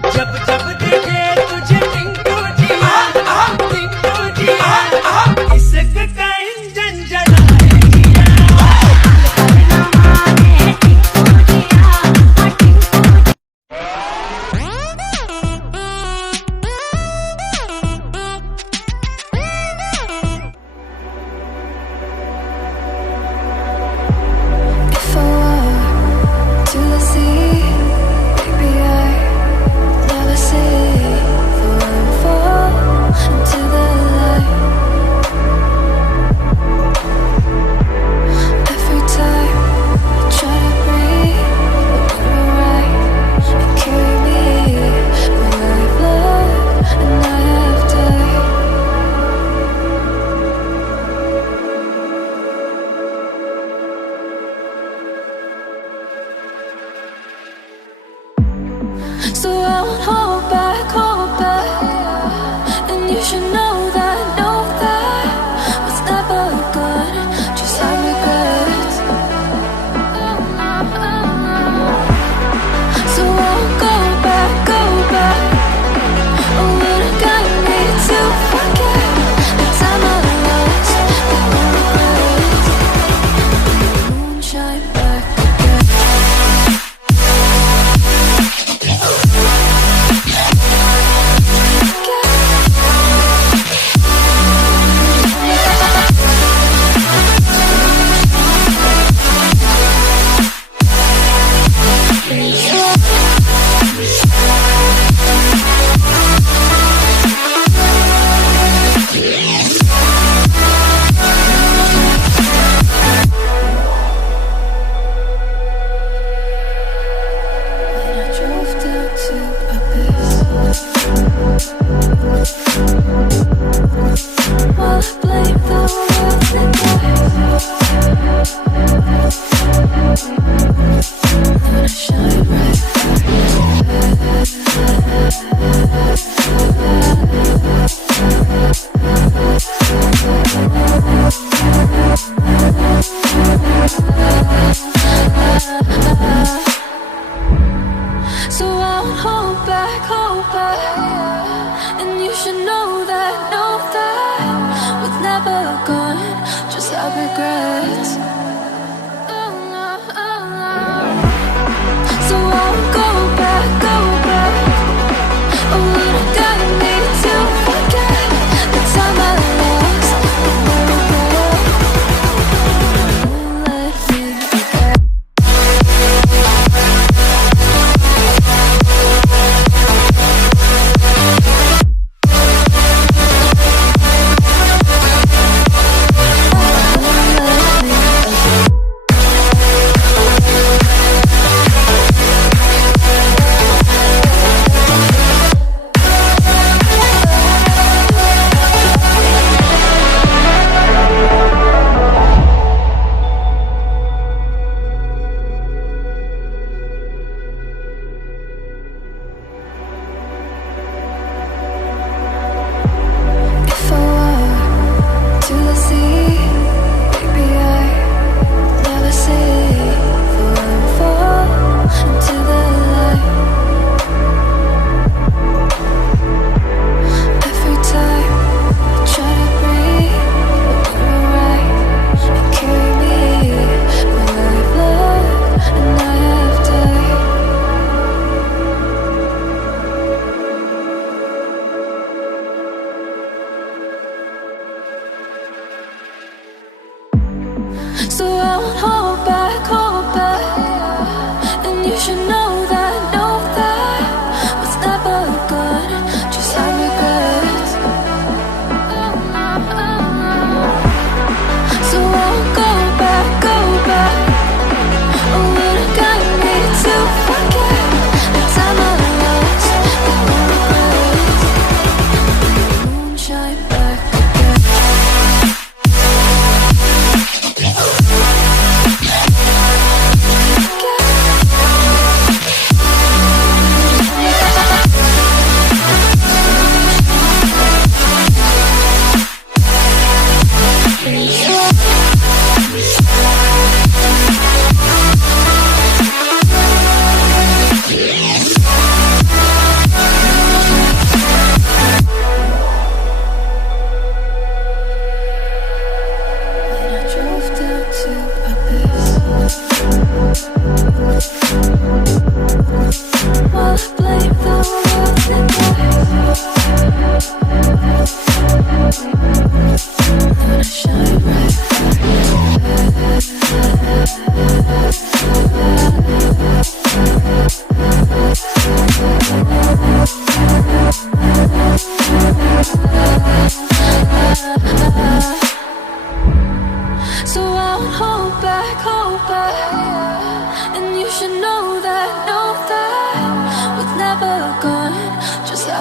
जब जब देखे तुझे टिंकू जिया, टिंकू जिया, इश्क का इंजन जलाए जिया। If I were to the sea, maybe I'd never say fall into the light. Every time I try to breathe, but when you're right, you carry me where I've loved and I have died. So I won't hold back, and you should know that what's never good, just have regrets. So I won't go back, oh, when I got me to forget the time I lost, the regrets. Moonshine back again. When I drove down to Abyss, while I blame the world and then I shine right so I won't hold back,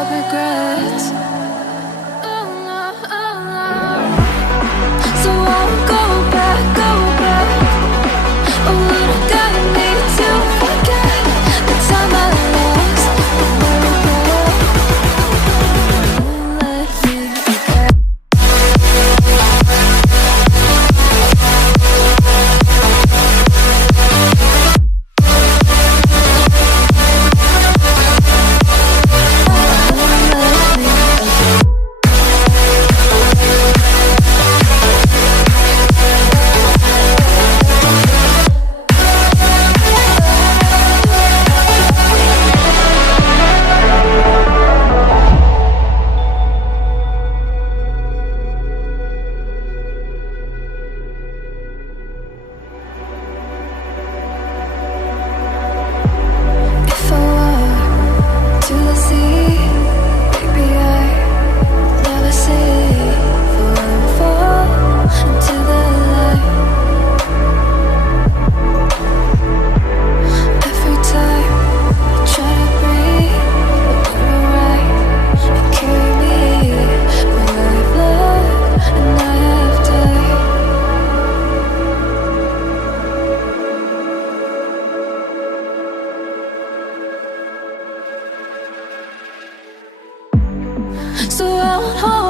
have regrets. So I'll go back. Oh, what I gotta need to forget the time I lost. Let me forget. If I walk to the sea, maybe I never say for I fall into the light. Every time I try to breathe, but when we're right, you carry me when I've loved and I have died. So I won't hold